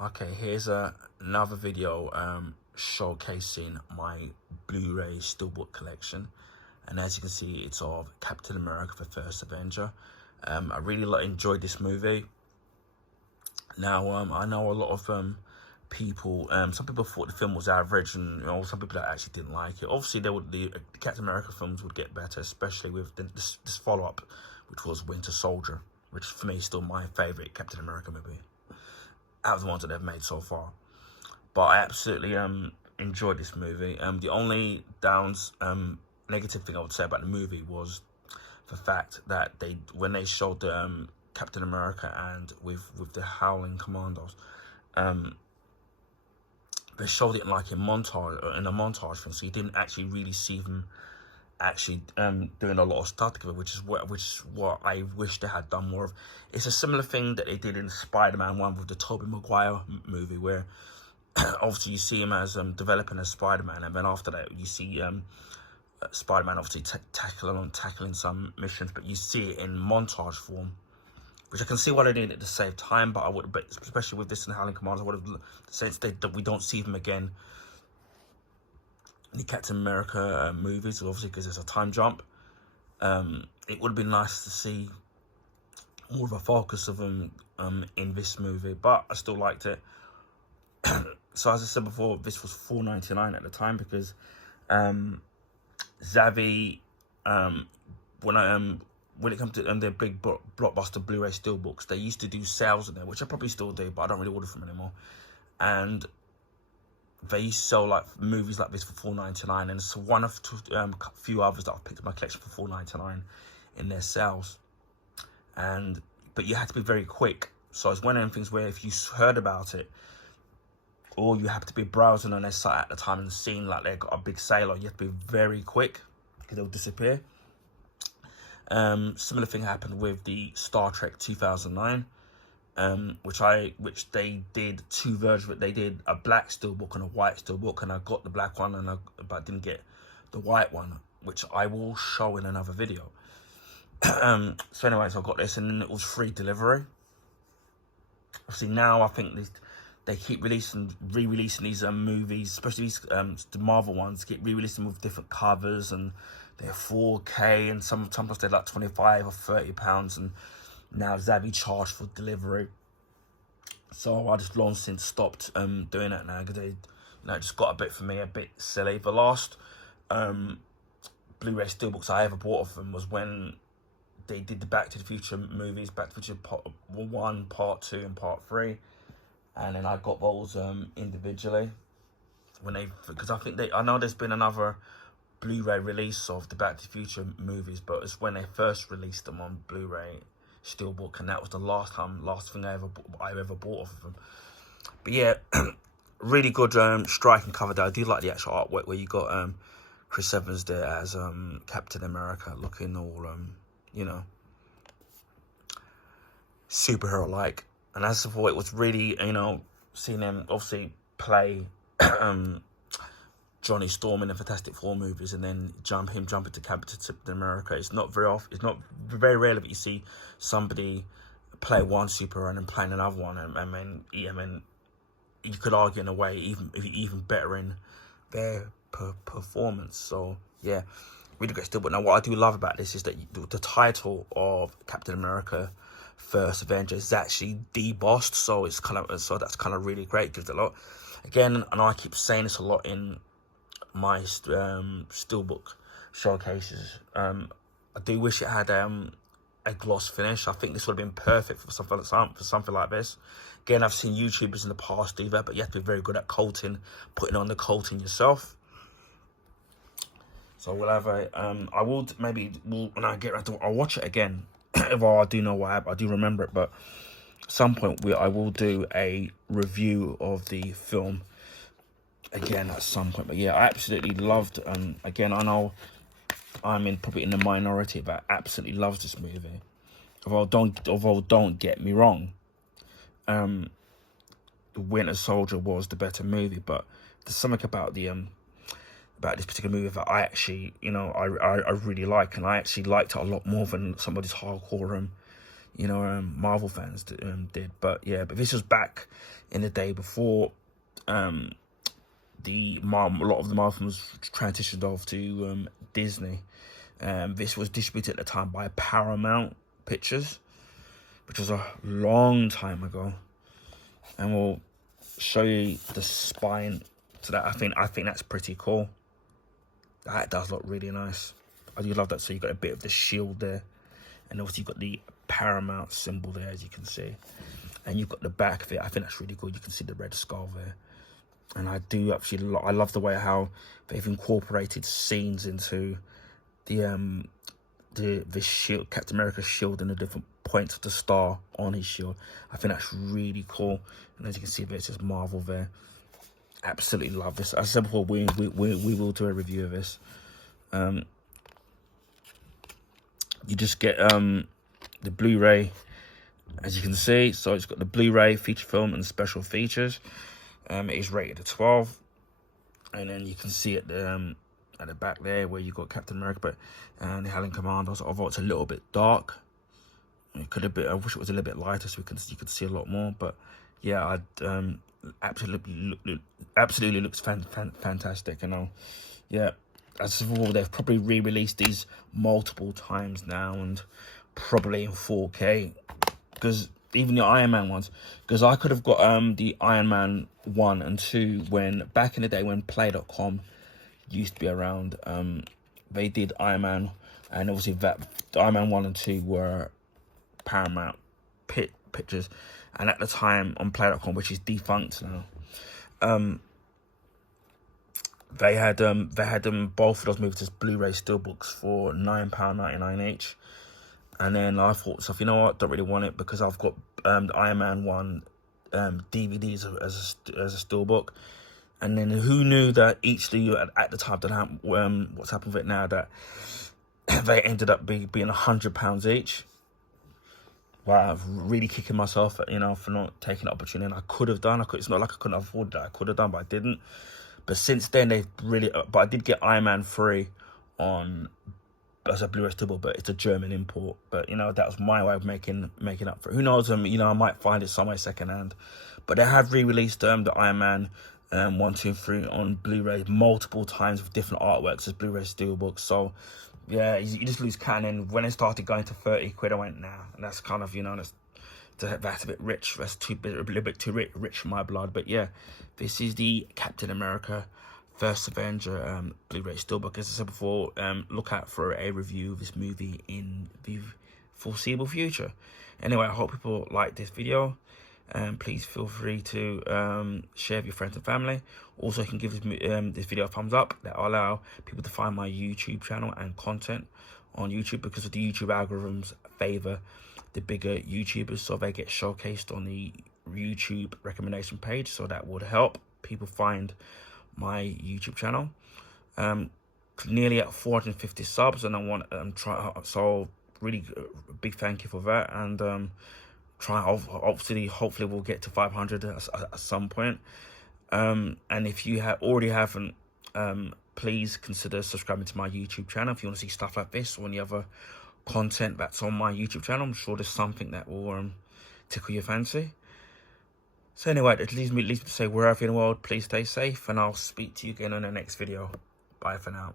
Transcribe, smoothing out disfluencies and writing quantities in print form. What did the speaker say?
Okay, here's another video showcasing my Blu-ray Steelbook collection, and as you can see, it's of Captain America: The First Avenger. I really enjoyed this movie. Now, I know a lot of people. Some people thought the film was average, and some people that actually didn't like it. Obviously, the Captain America films would get better, especially with this follow-up, which was Winter Soldier, which for me is still my favorite Captain America movie out of the ones that they've made so far. But I absolutely enjoyed this movie. The only negative thing I would say about the movie was the fact that when they showed the Captain America and with the Howling Commandos, they showed it in a montage thing, so you didn't actually really see them actually doing a lot of stuff together, which is what I wish they had done more of. It's a similar thing that they did in Spider-Man 1 with the Tobey Maguire movie, where obviously you see him as developing as Spider-Man, and then after that you see Spider-Man obviously tackling some missions, but you see it in montage form, which I can see why they did it at the same time. But especially with this and Howling Commandos, I would have since that we don't see them again in the Captain America movies, obviously because there's a time jump. It would have been nice to see more of a focus of them in this movie, but I still liked it. So as I said before, this was $4.99 at the time, because Zavi, when it comes to their big blockbuster Blu-ray Steelbooks, they used to do sales in there, which I probably still do, but I don't really order from them anymore. And they used to sell movies like this for $4.99, and it's one of a few others that I've picked up my collection for $4.99 in their sales. But you had to be very quick. So it's one of them things where if you heard about it, or you have to be browsing on their site at the time and seeing they've got a big sale on, you have to be very quick because they'll disappear. Similar thing happened with the Star Trek 2009. Which they did two versions of it. They did a black steelbook and a white steelbook, and I got the black one, but I didn't get the white one, which I will show in another video. So anyways, I got this, and then it was free delivery. Obviously now I think they keep re-releasing these movies, especially these the Marvel ones, keep re-releasing with different covers, and they're 4K, and sometimes they're like £25 or £30, and now Zavi charged for delivery. So I just long since stopped doing that now, because they just got a bit silly. The last Blu-ray steelbooks I ever bought of them was when they did the Back to the Future movies, Back to the Future Part 1, Part 2, and Part 3. And then I got those individually because I know there's been another Blu-ray release of the Back to the Future movies, but it's when they first released them on Blu-ray Steelbook, and that was the last thing I ever bought off of them. But yeah, really good striking cover there. I do like the actual artwork where you got Chris Evans there as Captain America, looking all superhero like. And as I thought, it was really seeing them obviously play Johnny Storm in the Fantastic Four movies, and then jump into Captain America. It's not very rare that you see somebody play one superhero and then playing another one, and then you could argue in a way even better in their performance. So yeah, really great still. But now what I do love about this is that the title of Captain America First Avenger is actually debossed, so that's kind of really great. Gives it a lot. Again, I know I keep saying this a lot in my steelbook showcases. I do wish it had a gloss finish. I think this would have been perfect for something like this. Again, I've seen YouTubers in the past do that, but you have to be very good at putting on the coating yourself. So we'll have when I get around to it, I'll watch it again. Well, I do know what happened, I do remember it, but at some point I will do a review of the film again at some point. But yeah, I absolutely loved. Again, I know I'm probably in the minority, but I absolutely loves this movie. Although don't get me wrong, The Winter Soldier was the better movie, but there's something about this particular movie that I actually I really like, and I actually liked it a lot more than some of these hardcore Marvel fans did. But yeah, but this was back in the day before a lot of the Marvel films transitioned off to Disney. This was distributed at the time by Paramount Pictures, which was a long time ago. And we'll show you the spine to that. I think that's pretty cool. That does look really nice. I do love that. So you've got a bit of the shield there, and obviously you've got the Paramount symbol there, as you can see, and you've got the back of it. I think that's really good. You can see the red skull there, and I do actually I love the way how they've incorporated scenes into the shield, Captain America's shield, and the different points of the star on his shield. I think that's really cool. And as you can see there, it says Marvel there. Absolutely love this. As I said before, we will do a review of this. You just get the Blu-ray, as you can see. So it's got the Blu-ray, feature film, and special features. It is rated at 12, and then you can see at the back there where you got Captain America, but the Helen Commandos. Although it's a little bit dark, it could have been. I wish it was a little bit lighter so you could see a lot more. But yeah, absolutely looks fantastic. Yeah, as of all, they've probably re-released these multiple times now, and probably in 4K, because even the Iron Man ones, because I could have got the Iron Man 1 and 2 when back in the day when Play.com used to be around. They did Iron Man, and obviously the Iron Man 1 and 2 were Paramount Pictures, and at the time on Play.com, which is defunct now, they had both of those movies as Blu-ray steelbooks for £9.99 each. And then I thought, so you know what, don't really want it because I've got the Iron Man 1 DVDs as a steelbook. And then who knew that each of you at the time, what's happened with it now, that they ended up being £100 each. Wow, I'm really kicking myself, for not taking the opportunity. And I could have done. It's not like I couldn't afford that. I could have done, but I didn't. But since then, they've really. But I did get Iron Man 3 on as a Blu-ray steelbook, but it's a German import. But that was my way of making up for it. Who knows? I might find it somewhere secondhand. But they have re-released the Iron Man 1, 2, 3 on Blu-ray multiple times with different artworks as Blu-ray steelbooks. So yeah, you just lose count. And when it started going to 30 quid, I went, nah. And that's kind of that's a bit rich. That's a little bit too rich for my blood. But yeah, this is the Captain America First Avenger Blu-ray steelbook. As I said before, look out for a review of this movie in the foreseeable future. Anyway, I hope people like this video. Please feel free to share with your friends and family. Also, you can give this video a thumbs up. That will allow people to find my YouTube channel and content on YouTube, because of the YouTube algorithms favor the bigger YouTubers, so they get showcased on the YouTube recommendation page. So that would help people find my YouTube channel. Nearly at 450 subs, and I want so really big thank you for that. And hopefully we'll get to 500 at some point. And if you already haven't, please consider subscribing to my YouTube channel if you want to see stuff like this or any other content that's on my YouTube channel. I'm sure there's something that will tickle your fancy. So anyway, it leaves me to say, wherever you're in the world, please stay safe, and I'll speak to you again on the next video. Bye for now.